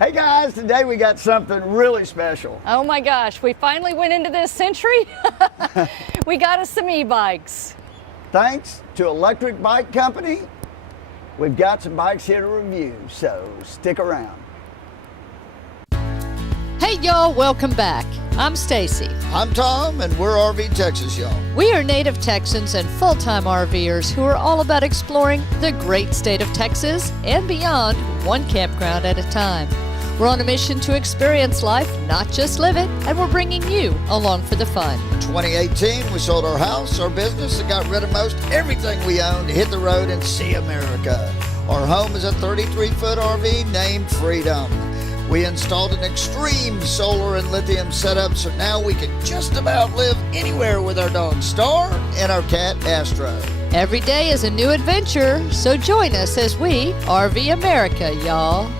Hey guys, today we got something really special. Oh my gosh, we finally went into this century. We got us some e-bikes. Thanks to Electric Bike Company, we've got some bikes here to review, so stick around. Hey y'all, welcome back. I'm Stacy. I'm Tom, and we're RV Texas, y'all. We are native Texans and full-time RVers who are all about exploring the great state of Texas and beyond, one campground at a time. We're on a mission to experience life, not just live it, and we're bringing you along for the fun. 2018, we sold our house, our business, and got rid of most everything we owned to hit the road and see America. Our home is a 33-foot RV named Freedom. We installed an extreme solar and lithium setup, so now we can just about live anywhere with our dog Star and our cat Astro. Every day is a new adventure, so join us as we RV America, y'all.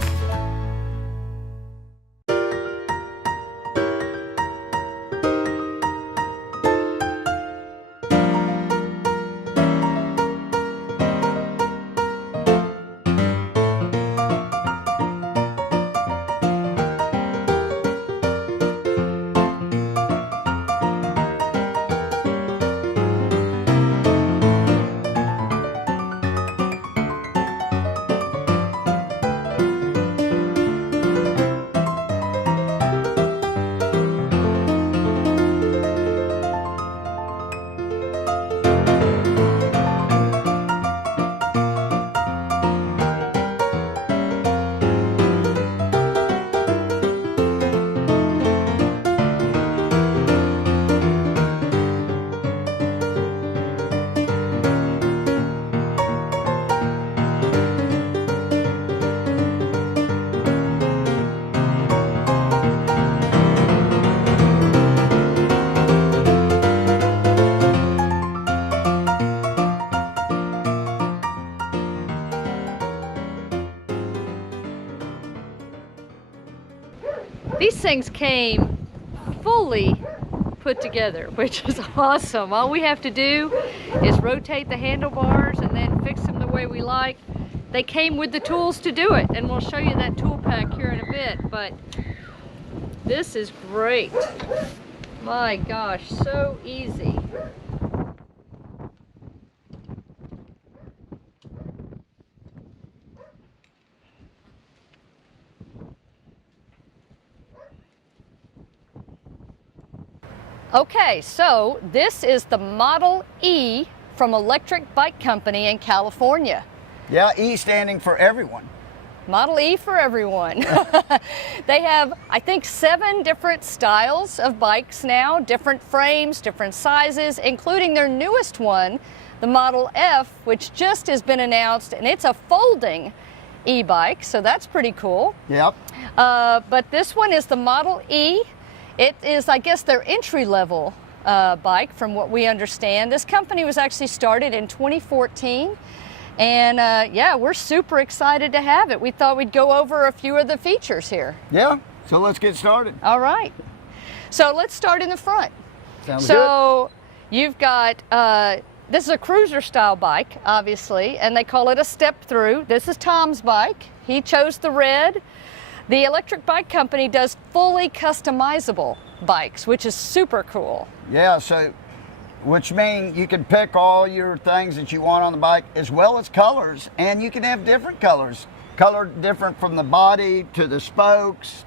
These things came fully put together, which is awesome. All we have to do is rotate the handlebars and then fix them the way we like. They came with the tools to do it, and we'll show you that tool pack here in a bit, but this is great. My gosh, so easy. Okay, so this is the Model E from Electric Bike Company in California. Yeah, E standing for everyone. Model E for everyone. They have, I think, 7 different styles of bikes now, different frames, different sizes, including their newest one, the Model F, which just has been announced, and it's a folding e-bike, so that's pretty cool. Yep. But this one is the Model E. It is, I guess, their entry-level bike, from what we understand. This company was actually started in 2014, and yeah, we're super excited to have it. We thought we'd go over a few of the features here. Yeah, so let's get started. All right. So let's start in the front. Sounds so you've got, this is a cruiser-style bike, obviously, and they call it a step-through. This is Tom's bike. He chose the red. The Electric Bike Company does fully customizable bikes, which is super cool. Yeah, so, which means you can pick all your things that you want on the bike, as well as colors, and you can have different colors. Color different from the body to the spokes,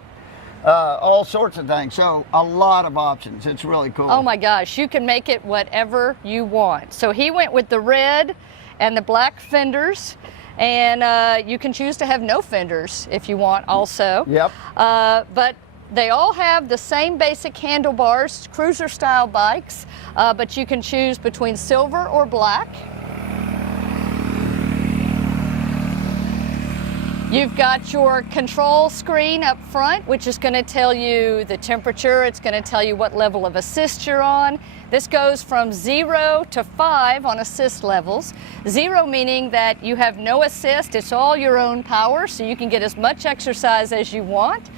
all sorts of things. So a lot of options. It's really cool. Oh my gosh, you can make it whatever you want. So he went with the red and the black fenders. And you can choose to have no fenders if you want also. Yep. But they all have the same basic handlebars, cruiser style bikes, but you can choose between silver or black. You've got your control screen up front, which is going to tell you the temperature. It's going to tell you what level of assist you're on. This goes from 0 to 5 on assist levels. 0 meaning that you have no assist. It's all your own power, so you can get as much exercise as you want.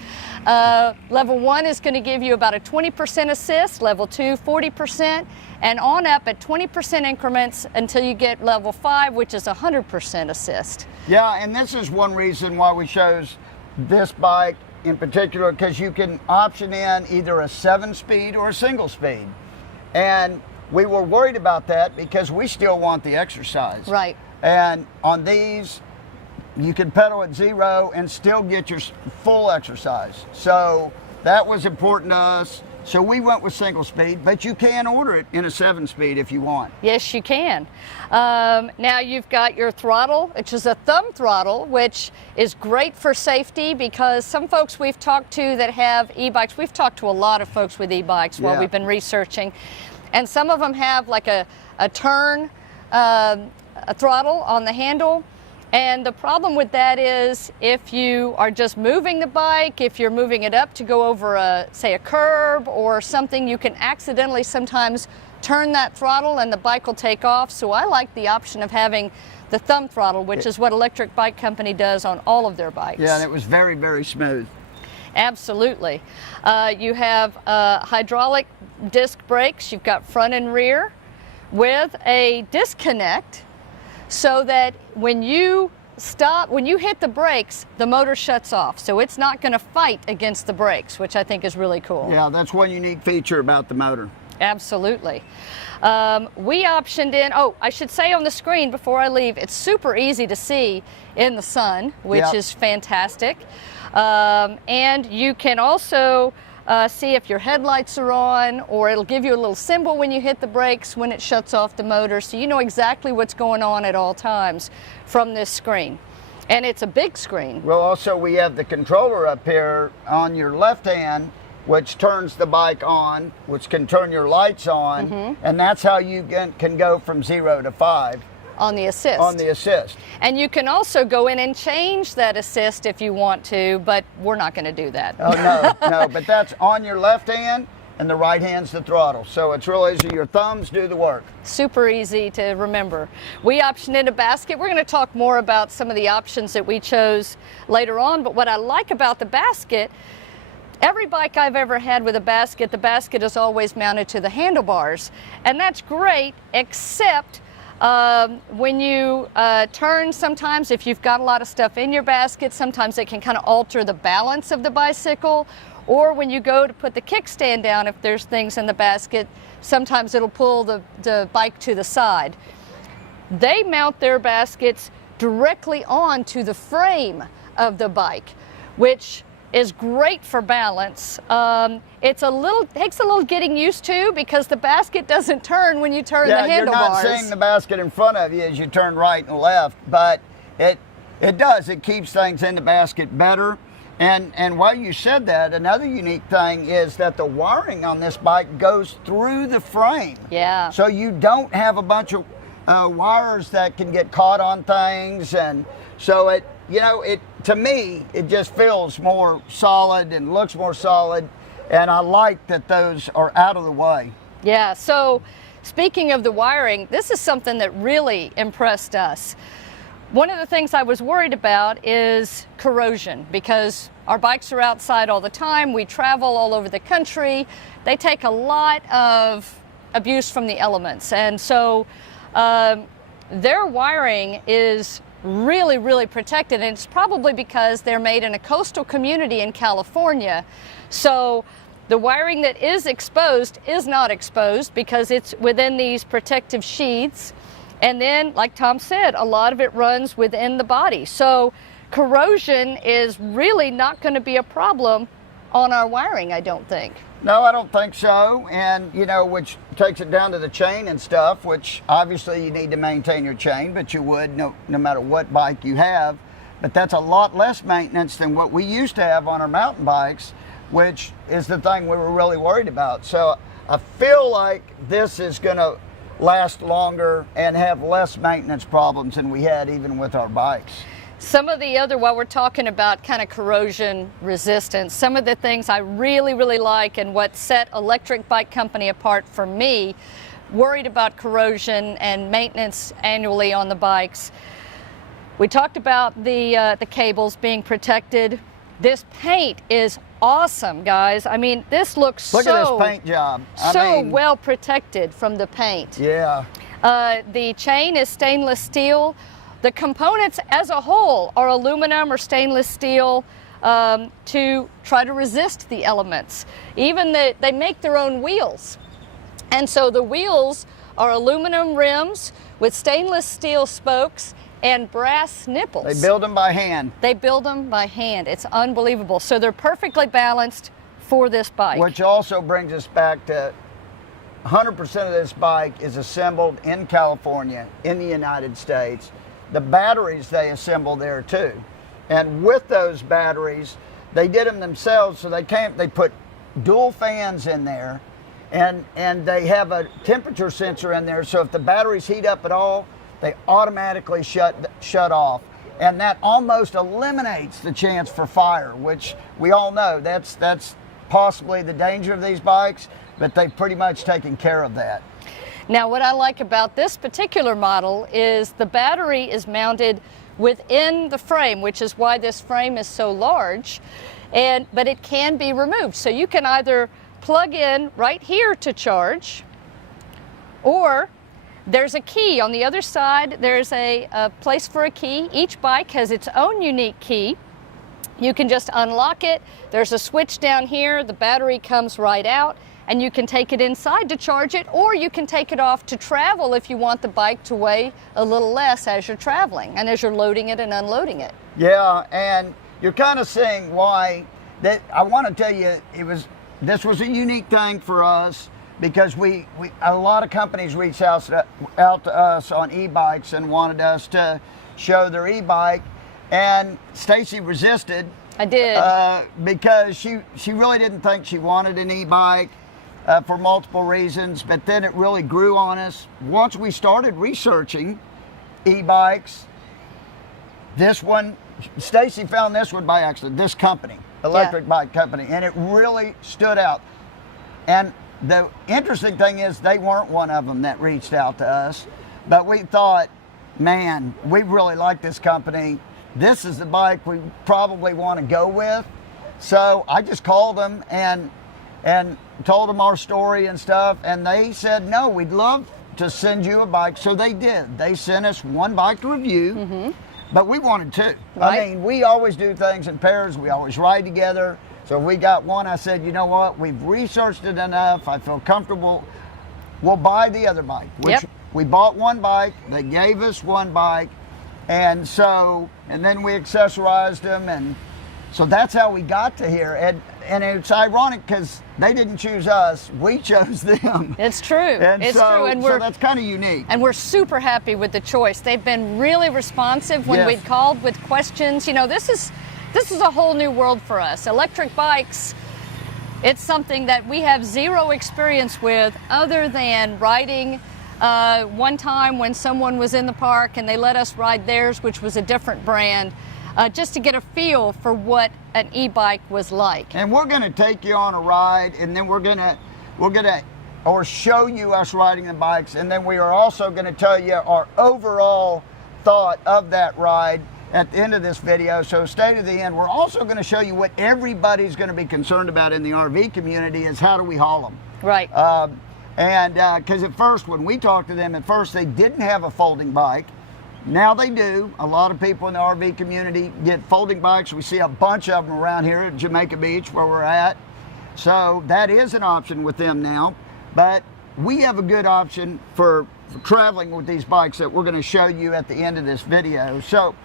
Level 1 is going to give you about a 20% assist, level 2, 40%, and on up at 20% increments until you get level 5, which is 100% assist. Yeah, and this is one reason why we chose this bike in particular because you can option in either a 7-speed or a single speed. And we were worried about that because we still want the exercise. Right. And on these, you can pedal at 0 and still get your full exercise. So that was important to us. So we went with single speed, but you can order it in a 7-speed if you want. Yes, you can. Now you've got your throttle, which is a thumb throttle, which is great for safety because some folks we've talked to that have e-bikes, we've talked to a lot of folks with e-bikes while we've been researching, and some of them have like a turn a throttle on the handle. And the problem with that is if you are just moving the bike, if you're moving it up to go over a, say, a curb or something, you can accidentally sometimes turn that throttle and the bike will take off. So I like the option of having the thumb throttle, which is what Electric Bike Company does on all of their bikes. Yeah, and it was very, very smooth. Absolutely. You have hydraulic disc brakes. You've got front and rear with a disconnect, so that when you stop, when you hit the brakes, the motor shuts off. So it's not going to fight against the brakes, which I think is really cool. Yeah, that's one unique feature about the motor. Absolutely. We optioned in, oh, I should say on the screen before I leave, it's super easy to see in the sun, which is fantastic. And you can also see if your headlights are on, or it'll give you a little symbol when you hit the brakes when it shuts off the motor, so you know exactly what's going on at all times from this screen. And it's a big screen. Well, also we have the controller up here on your left hand, which turns the bike on, which can turn your lights on, and that's how you can go from 0 to 5. On the assist. On the assist. And you can also go in and change that assist if you want to, but we're not going to do that. Oh, no, but that's on your left hand, and the right hand's the throttle. So it's real easy. Your thumbs do the work. Super easy to remember. We optioned in a basket. We're going to talk more about some of the options that we chose later on, but what I like about the basket, every bike I've ever had with a basket, the basket is always mounted to the handlebars. And that's great, except when you turn, sometimes if you've got a lot of stuff in your basket, sometimes it can kind of alter the balance of the bicycle. Or when you go to put the kickstand down, if there's things in the basket, sometimes it'll pull the bike to the side. They mount their baskets directly onto the frame of the bike, which is great for balance. Takes a little getting used to because the basket doesn't turn when you turn the handlebars. You're not seeing the basket in front of you as you turn right and left, but it does. It keeps things in the basket better. And while you said that, another unique thing is that the wiring on this bike goes through the frame. Yeah. So you don't have a bunch of wires that can get caught on things, and so to me, it just feels more solid and looks more solid, and I like that those are out of the way. Yeah, so speaking of the wiring, this is something that really impressed us. One of the things I was worried about is corrosion, because our bikes are outside all the time, we travel all over the country, they take a lot of abuse from the elements, and so their wiring is really, really protected, and it's probably because they're made in a coastal community in California. So the wiring that is exposed is not exposed because it's within these protective sheaths. And then, like Tom said, a lot of it runs within the body. So corrosion is really not going to be a problem on our wiring, I don't think. No, I don't think so. And, which takes it down to the chain and stuff, which obviously you need to maintain your chain, but you would no matter what bike you have. But that's a lot less maintenance than what we used to have on our mountain bikes, which is the thing we were really worried about. So I feel like this is going to last longer and have less maintenance problems than we had even with our bikes. Some of the other, while we're talking about kind of corrosion resistance, some of the things I really, really like and what set Electric Bike Company apart for me, worried about corrosion and maintenance annually on the bikes. We talked about the cables being protected. This paint is awesome, guys. I mean, this looks Look at this paint job. So well protected from the paint. Yeah. The chain is stainless steel. The components as a whole are aluminum or stainless steel. to try to resist the elements. Even they make their own wheels. And so the wheels are aluminum rims with stainless steel spokes and brass nipples. They build them by hand. They build them by hand. It's unbelievable. So they're perfectly balanced for this bike. Which also brings us back to 100% of this bike is assembled in California, in the United States. The batteries they assemble there too. And with those batteries, they did them themselves, so they put dual fans in there, and they have a temperature sensor in there, so if the batteries heat up at all, they automatically shut off. And that almost eliminates the chance for fire, which we all know that's possibly the danger of these bikes, but they've pretty much taken care of that. Now, what I like about this particular model is the battery is mounted within the frame, which is why this frame is so large, but it can be removed. So you can either plug in right here to charge, or there's a key on the other side. There's a place for a key. Each bike has its own unique key. You can just unlock it. There's a switch down here. The battery comes right out, and you can take it inside to charge it, or you can take it off to travel if you want the bike to weigh a little less as you're traveling and as you're loading it and unloading it. Yeah, and you're kind of seeing why that. I want to tell you, this was a unique thing for us, because a lot of companies reached out to us on e-bikes and wanted us to show their e-bike, and Stacy resisted. I did. Because she really didn't think she wanted an e-bike for multiple reasons, but then it really grew on us. Once we started researching e-bikes, this one, Stacy found this one by accident, this company, electric bike company, and it really stood out. And the interesting thing is they weren't one of them that reached out to us, but we thought, man, we really like this company. This is the bike we probably want to go with. So I just called them and told them our story and stuff, and they said, no, we'd love to send you a bike. So they did. They sent us one bike to review, but we wanted two. Right. I mean, we always do things in pairs. We always ride together. So we got one. I said, you know what? We've researched it enough. I feel comfortable. We'll buy the other bike. Which we bought one bike. They gave us one bike. And then we accessorized them. And so that's how we got to here. And it's ironic because they didn't choose us. We chose them. It's true. It's true. And so that's kind of unique. And we're super happy with the choice. They've been really responsive when we'd called with questions. You know, this is a whole new world for us. Electric bikes, it's something that we have zero experience with, other than riding one time when someone was in the park and they let us ride theirs, which was a different brand, just to get a feel for what an e-bike was like. And we're going to take you on a ride, and then we're going to show you us riding the bikes, and then we are also going to tell you our overall thought of that ride at the end of this video. So stay to the end. We're also going to show you what everybody's going to be concerned about in the RV community is how do we haul them. Right. Because at first, when we talked to them, they didn't have a folding bike. Now they do. A lot of people in the RV community get folding bikes. We see a bunch of them around here at Jamaica Beach where we're at. So that is an option with them now. But we have a good option for traveling with these bikes that we're going to show you at the end of this video. So,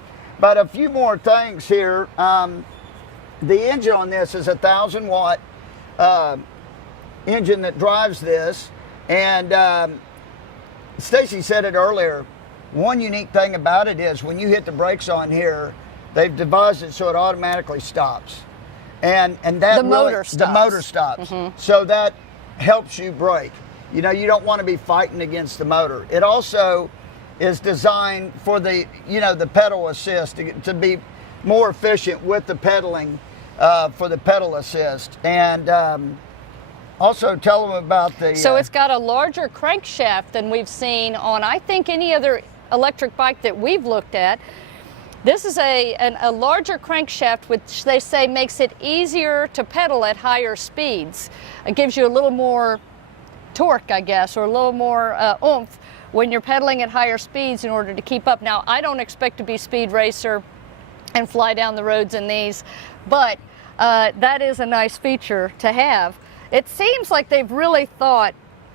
but a few more things here. The engine on this is a 1,000-watt engine that drives this. And Stacy said it earlier. One unique thing about it is when you hit the brakes on here, they've devised it so it automatically stops. And that the motor stops. The motor stops. So that helps you brake. You know, you don't want to be fighting against the motor. It also is designed for the pedal assist to be more efficient with the pedaling for the pedal assist. And also tell them about the... So it's got a larger crankshaft than we've seen on, I think, any other electric bike that we've looked at. This is a larger crankshaft, which they say makes it easier to pedal at higher speeds. It gives you a little more torque, I guess, or a little more oomph when you're pedaling at higher speeds in order to keep up. Now, I don't expect to be Speed Racer and fly down the roads in these. But that is a nice feature to have. It seems like they've really thought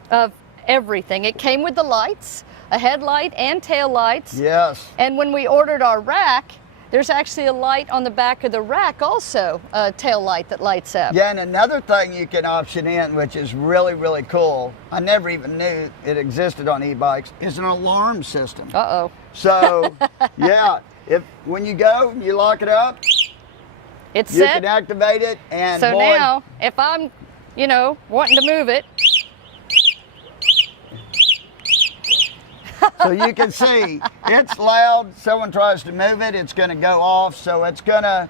of everything. It came with the lights, a headlight and tail lights. Yes. And when we ordered our rack, there's actually a light on the back of the rack also, a tail light that lights up. Yeah, and another thing you can option in, which is really, really cool, I never even knew it existed on e-bikes, is an alarm system. Uh-oh. So, yeah, when you go, you lock it up, It's you set. can activate it, and So boy, now, if I'm, wanting to move it, so you can see it's loud. Someone tries to move it, it's going to go off. So it's going to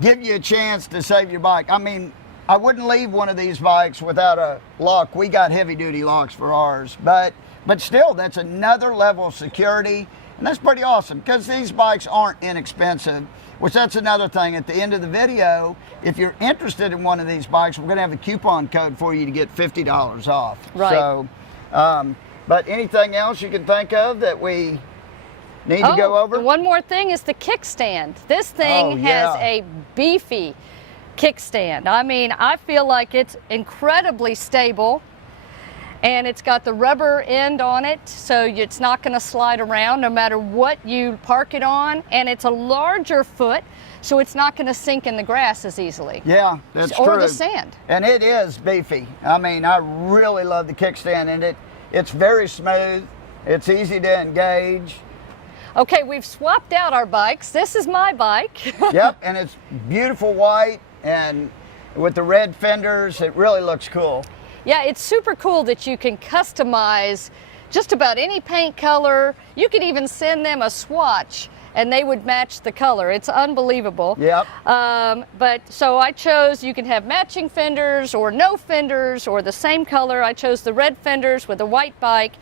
give you a chance to save your bike. I mean, I wouldn't leave one of these bikes without a lock. We got heavy duty locks for ours, but still, that's another level of security, and that's pretty awesome because these bikes aren't inexpensive. Which that's another thing. At the end of the video, if you're interested in one of these bikes, we're going to have a coupon code for you to get $50 off. Right. So, but anything else you can think of that we need to go over? And one more thing is the kickstand. This thing has a beefy kickstand. I mean, I feel like it's incredibly stable, and it's got the rubber end on it, so it's not going to slide around no matter what you park it on, and it's a larger foot, so it's not going to sink in the grass as easily. Yeah, that's true. Or the sand. And it is beefy. I mean, I really love the kickstand in it. It's very smooth. It's easy to engage. Okay, we've swapped out our bikes. This is my bike. Yep, and it's beautiful white, and with the red fenders, it really looks cool. Yeah, it's super cool that you can customize just about any paint color. You could even send them a swatch and they would match the color. It's unbelievable. Yep. But so I chose, you can have matching fenders or no fenders or the same color. I chose the red fenders with a white bike.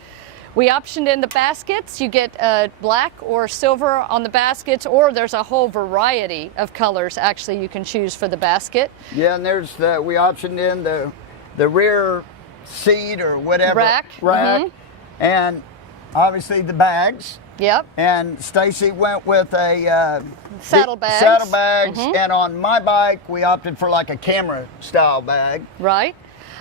We optioned in the baskets. You get black or silver on the baskets, or there's a whole variety of colors actually you can choose for the basket. Yeah, and there's we optioned in the rear seat or whatever. Rack. And obviously the bags. Yep. And Stacy went with a Saddlebags. Saddlebags, and on my bike we opted for like a camera style bag. Right.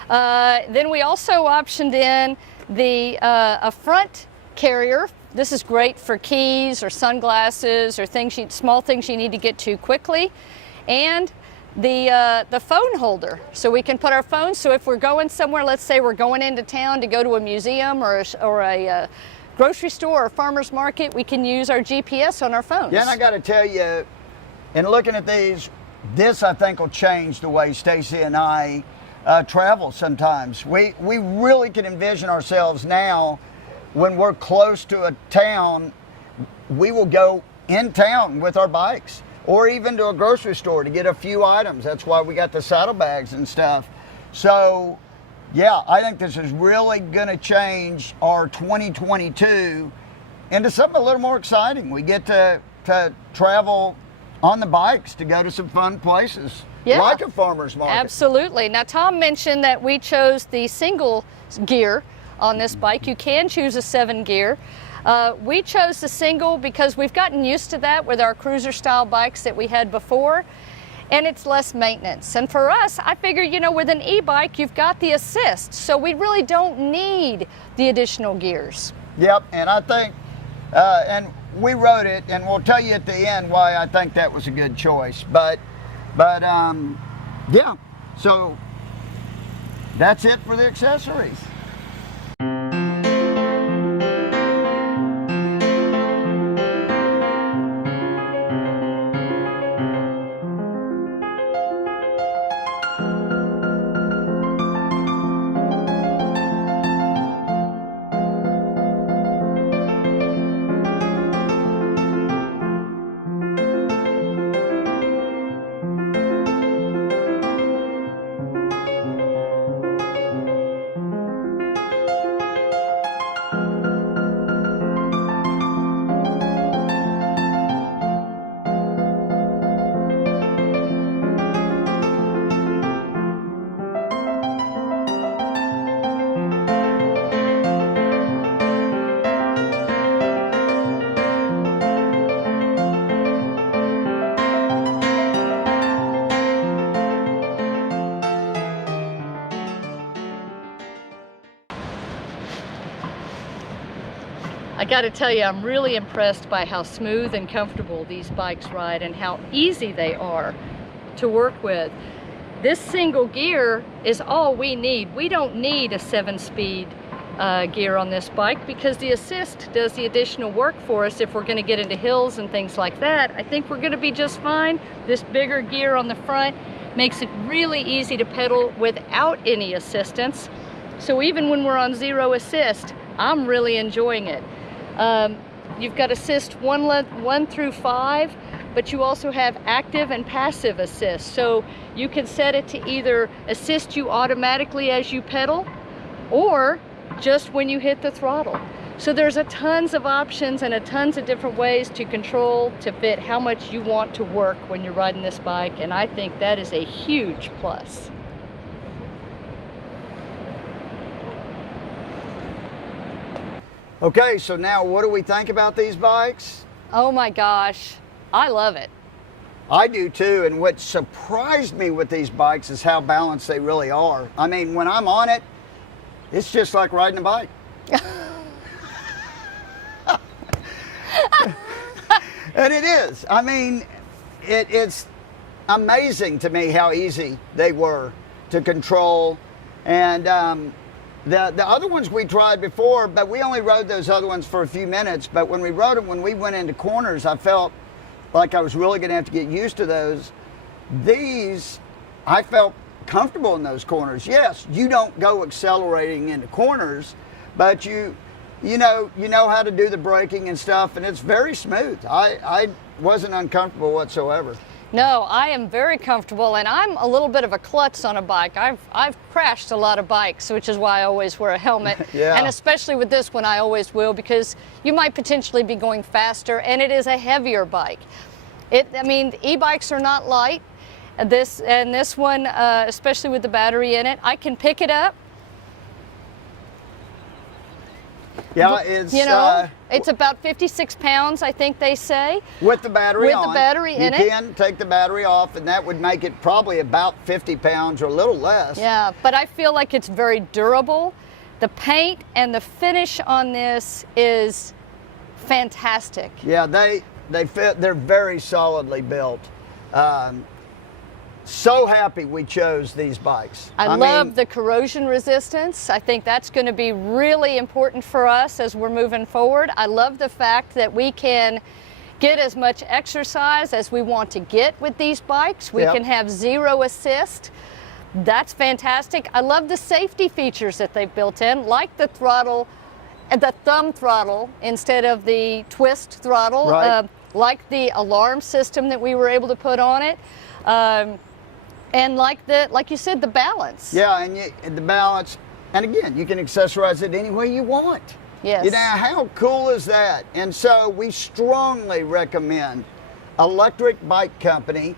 Then we also optioned in a front carrier. This is great for keys or sunglasses or small things you need to get to quickly, and the phone holder, so we can put our phones. So if we're going somewhere, let's say we're going into town to go to a museum or a grocery store or farmer's market, we can use our GPS on our phones. Yeah, and I got to tell you, in looking at these, this I think will change the way Stacy and I travel sometimes. We really can envision ourselves now when we're close to a town, we will go in town with our bikes or even to a grocery store to get a few items. That's why we got the saddlebags and stuff. So yeah, I think this is really going to change our 2022 into something a little more exciting. We get to travel on the bikes to go to some fun places, like a farmer's market. Absolutely. Now, Tom mentioned that we chose the single gear on this bike. You can choose a 7 gear. We chose the single because we've gotten used to that with our cruiser style bikes that we had before, and it's less maintenance. And for us, I figure, with an e-bike, you've got the assist, so we really don't need the additional gears. Yep, and I think, and we wrote it, and we'll tell you at the end why I think that was a good choice. But yeah, so that's it for the accessories. I got to tell you, I'm really impressed by how smooth and comfortable these bikes ride and how easy they are to work with. This single gear is all we need. We don't need a 7-speed gear on this bike because the assist does the additional work for us if we're going to get into hills and things like that. I think we're going to be just fine. This bigger gear on the front makes it really easy to pedal without any assistance. So even when we're on 0 assist, I'm really enjoying it. You've got assist 1 through 5, but you also have active and passive assist. So you can set it to either assist you automatically as you pedal or just when you hit the throttle. So there's tons of options and tons of different ways to control to fit how much you want to work when you're riding this bike, and I think that is a huge plus. Okay, so now what do we think about these bikes? Oh my gosh, I love it. I do too, and what surprised me with these bikes is how balanced they really are. I mean, when I'm on it, it's just like riding a bike. And it is. I mean, it's amazing to me how easy they were to control. And the other ones we tried before, but we only rode those other ones for a few minutes. But when we rode them, when we went into corners, I felt like I was really going to have to get used to those. These, I felt comfortable in those corners. Yes, you don't go accelerating into corners, but you know how to do the braking and stuff, and it's very smooth. I wasn't uncomfortable whatsoever. No, I am very comfortable, and I'm a little bit of a klutz on a bike. I've crashed a lot of bikes, which is why I always wear a helmet. Yeah. And especially with this one, I always will, because you might potentially be going faster, and it is a heavier bike. I mean, e-bikes are not light. This one, especially with the battery in it, I can pick it up. Yeah, it's it's about 56 pounds, I think they say. With the battery on. With the battery in it. You can take the battery off, and that would make it probably about 50 pounds or a little less. Yeah, but I feel like it's very durable. The paint and the finish on this is fantastic. Yeah, they fit. They're very solidly built. So happy we chose these bikes. I love the corrosion resistance. I think that's going to be really important for us as we're moving forward. I love the fact that we can get as much exercise as we want to get with these bikes. We can have 0 assist. That's fantastic. I love the safety features that they've built in, like the throttle, the thumb throttle instead of the twist throttle, right. Like the alarm system that we were able to put on it. And like you said, the balance. Yeah, and the balance. And again, you can accessorize it any way you want. Yes. You know, how cool is that? And so we strongly recommend Electric Bike Company.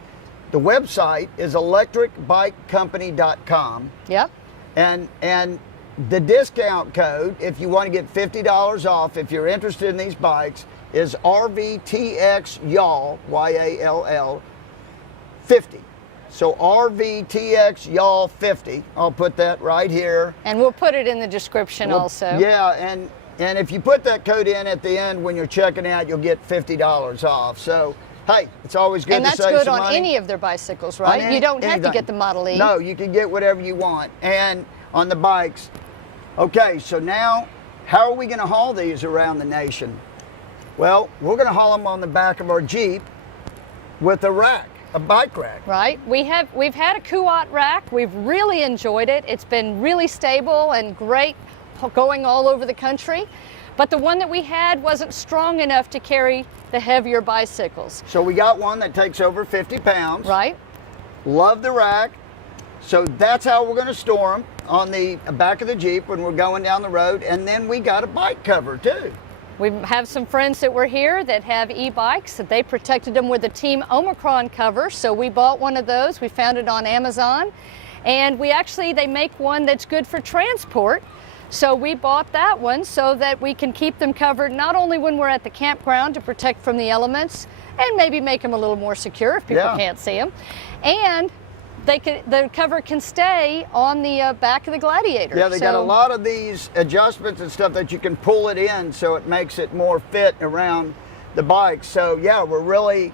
The website is electricbikecompany.com. Yep. And the discount code, if you want to get $50 off, if you're interested in these bikes, is RVTX-YALL, Y-A-L-L, 50. So RVTX y'all 50. I'll put that right here. And we'll put it in the description also. Yeah, and if you put that code in at the end when you're checking out, you'll get $50 off. So, hey, it's always good to save some money. And that's good on any of their bicycles, right? You don't have to get the Model E. No, you can get whatever you want. And on the bikes. Okay, so now, how are we going to haul these around the nation? Well, we're going to haul them on the back of our Jeep with a rack. A bike rack. Right. We've had a Kuat rack. We've really enjoyed it. It's been really stable and great going all over the country. But the one that we had wasn't strong enough to carry the heavier bicycles. So we got one that takes over 50 pounds. Right. Love the rack. So that's how we're going to store them, on the back of the Jeep when we're going down the road. And then we got a bike cover too. We have some friends that were here that have e-bikes, that they protected them with a Team Omicron cover, so we bought one of those. We found it on Amazon, and they make one that's good for transport, so we bought that one so that we can keep them covered not only when we're at the campground to protect from the elements and maybe make them a little more secure if people can't see them, and the cover can stay on the back of the Gladiator. Yeah, they got a lot of these adjustments and stuff that you can pull it in so it makes it more fit around the bike. So yeah, we're really,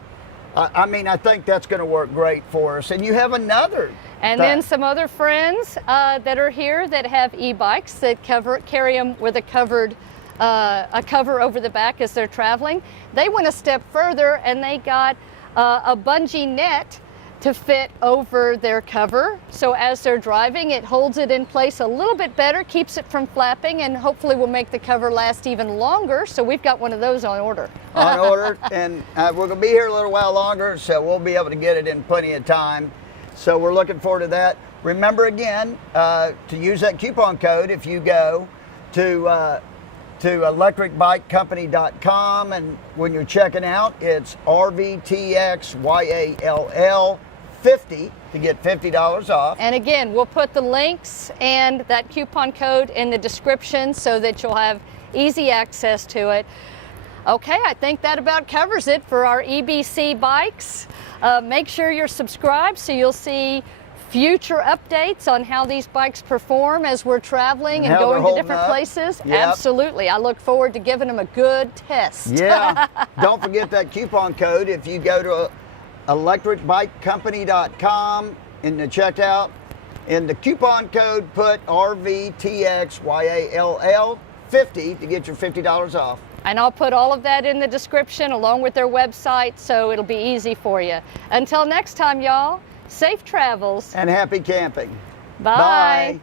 I mean, I think that's going to work great for us. And you have another. And then some other friends that are here that have e-bikes that carry them with a cover over the back as they're traveling. They went a step further and they got a bungee net to fit over their cover. So as they're driving, it holds it in place a little bit better, keeps it from flapping, and hopefully will make the cover last even longer. So we've got one of those on order. On order, and we're going to be here a little while longer, so we'll be able to get it in plenty of time. So we're looking forward to that. Remember again, to use that coupon code if you go to electricbikecompany.com, and when you're checking out, it's RVTXYALL 50 to get $50 off. And again, we'll put the links and that coupon code in the description so that you'll have easy access to it. Okay, I think that about covers it for our EBC bikes. Make sure you're subscribed so you'll see future updates on how these bikes perform as we're traveling and going to different places. Yep. Absolutely. I look forward to giving them a good test. Yeah. Don't forget that coupon code if you go to electricbikecompany.com in the checkout. In the coupon code, put RVTXYALL 50 to get your $50 off. And I'll put all of that in the description along with their website, so it'll be easy for you. Until next time, y'all, safe travels. And happy camping. Bye. Bye.